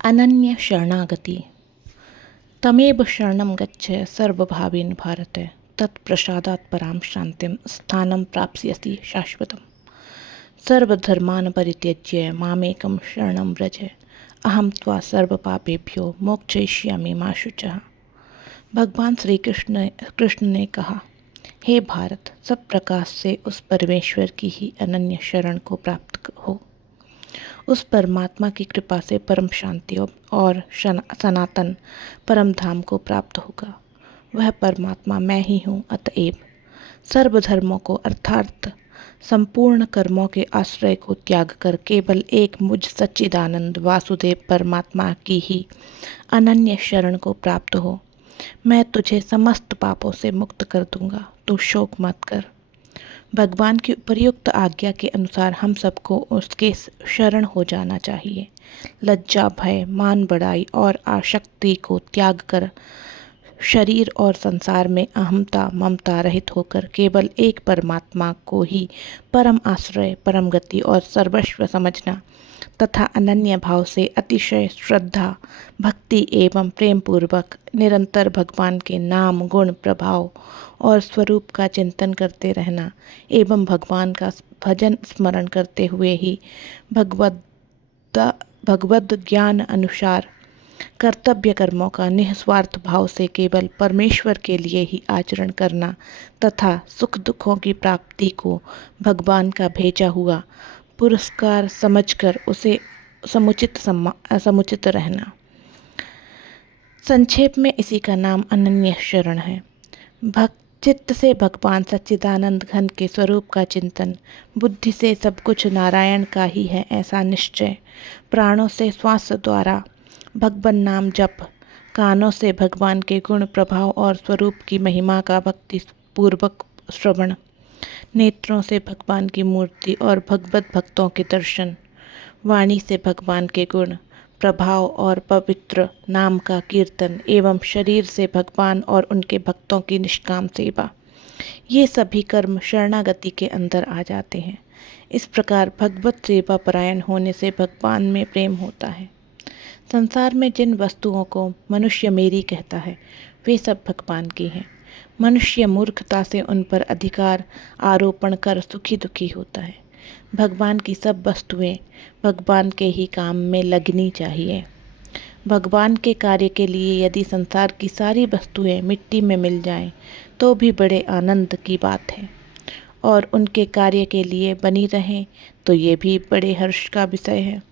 अनन्य शरणागति। तमेव शरणं गच्छ सर्वभावेन भारत, तत्प्रसादात् परां शान्तिं स्थानं प्राप्स्यसि शाश्वतम्। सर्वधर्मान् परित्यज्य मामेकं शरणं व्रज, अहं त्वा सर्वपापेभ्यो मोक्षयिष्यामि मा शुचः। भगवान श्री कृष्ण ने कहा, हे भारत, सब प्रकाश से उस परमेश्वर की ही अनन्य शरण को प्राप्त हो। उस परमात्मा की कृपा से परम शांति और सनातन परम धाम को प्राप्त होगा। वह परमात्मा मैं ही हूँ। अतएव सर्वधर्मों को अर्थात संपूर्ण कर्मों के आश्रय को त्याग कर केवल एक मुझ सच्चिदानंद वासुदेव परमात्मा की ही अनन्य शरण को प्राप्त हो। मैं तुझे समस्त पापों से मुक्त कर दूंगा, तू शोक मत कर। भगवान की उपर्युक्त आज्ञा के अनुसार हम सबको उसके शरण हो जाना चाहिए। लज्जा, भय, मान बढ़ाई और आसक्ति को त्याग कर शरीर और संसार में अहमता ममता रहित होकर केवल एक परमात्मा को ही परम आश्रय, परम गति और सर्वस्व समझना तथा अनन्य भाव से अतिशय श्रद्धा, भक्ति एवं प्रेम पूर्वक निरंतर भगवान के नाम, गुण, प्रभाव और स्वरूप का चिंतन करते रहना एवं भगवान का भजन स्मरण करते हुए ही भगवद ज्ञान अनुसार कर्तव्य कर्मों का निस्वार्थ भाव से केवल परमेश्वर के लिए ही आचरण करना तथा सुख दुखों की प्राप्ति को भगवान का भेजा हुआ पुरस्कार समझकर उसे समुचित रहना। संक्षेप में इसी का नाम अनन्य शरण है। चित्त से भगवान सच्चिदानंद घन के स्वरूप का चिंतन, बुद्धि से सब कुछ नारायण का ही है ऐसा निश्चय, प्राणों से श्वास द्वारा भगवान नाम जप, कानों से भगवान के गुण, प्रभाव और स्वरूप की महिमा का भक्ति पूर्वक श्रवण, नेत्रों से भगवान की मूर्ति और भगवत भक्तों के दर्शन, वाणी से भगवान के गुण, प्रभाव और पवित्र नाम का कीर्तन एवं शरीर से भगवान और उनके भक्तों की निष्काम सेवा, ये सभी कर्म शरणागति के अंदर आ जाते हैं। इस प्रकार भगवत सेवा परायण होने से भगवान में प्रेम होता है। संसार में जिन वस्तुओं को मनुष्य मेरी कहता है वे सब भगवान की हैं। मनुष्य मूर्खता से उन पर अधिकार आरोपण कर सुखी दुखी होता है। भगवान की सब वस्तुएं भगवान के ही काम में लगनी चाहिए। भगवान के कार्य के लिए यदि संसार की सारी वस्तुएं मिट्टी में मिल जाएं तो भी बड़े आनंद की बात है, और उनके कार्य के लिए बनी रहें तो ये भी बड़े हर्ष का विषय है।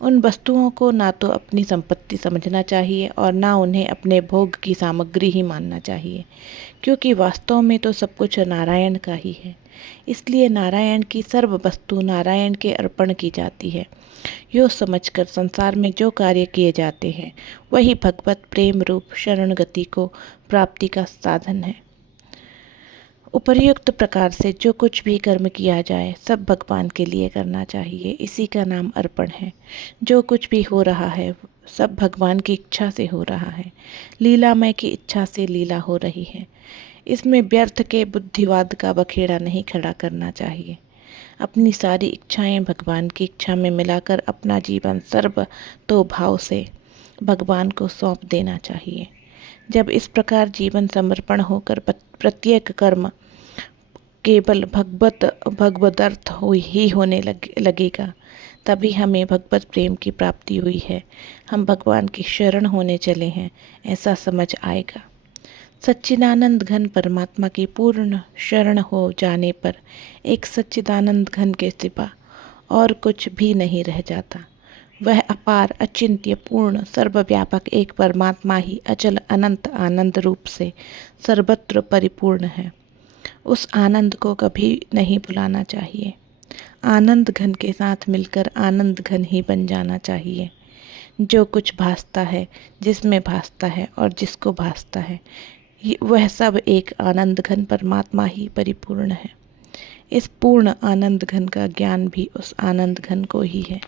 उन वस्तुओं को ना तो अपनी संपत्ति समझना चाहिए और ना उन्हें अपने भोग की सामग्री ही मानना चाहिए, क्योंकि वास्तव में तो सब कुछ नारायण का ही है। इसलिए नारायण की सर्व वस्तु नारायण के अर्पण की जाती है। यो समझकर संसार में जो कार्य किए जाते हैं वही भगवत प्रेम रूप शरण गति को प्राप्ति का साधन है। उपर्युक्त प्रकार से जो कुछ भी कर्म किया जाए सब भगवान के लिए करना चाहिए। इसी का नाम अर्पण है। जो कुछ भी हो रहा है सब भगवान की इच्छा से हो रहा है। लीलामय की इच्छा से लीला हो रही है। इसमें व्यर्थ के बुद्धिवाद का बखेड़ा नहीं खड़ा करना चाहिए। अपनी सारी इच्छाएं भगवान की इच्छा में मिलाकर अपना जीवन सर्व तो भाव से भगवान को सौंप देना चाहिए। जब इस प्रकार जीवन समर्पण होकर प्रत्येक कर्म केवल भगवदर्थ ही होने लगेगा, तभी हमें भगवत प्रेम की प्राप्ति हुई है, हम भगवान की शरण होने चले हैं ऐसा समझ आएगा। सच्चिदानंद घन परमात्मा की पूर्ण शरण हो जाने पर एक सच्चिदानंद घन के सिवा और कुछ भी नहीं रह जाता। वह अपार, अचिंत्य, पूर्ण, सर्वव्यापक एक परमात्मा ही अचल अनंत आनंद रूप से सर्वत्र परिपूर्ण है। उस आनंद को कभी नहीं भुलाना चाहिए। आनंद घन के साथ मिलकर आनंद घन ही बन जाना चाहिए। जो कुछ भासता है, जिसमें भासता है और जिसको भासता है, वह सब एक आनंद घन परमात्मा ही परिपूर्ण है। इस पूर्ण आनंद घन का ज्ञान भी उस आनंद घन को ही है।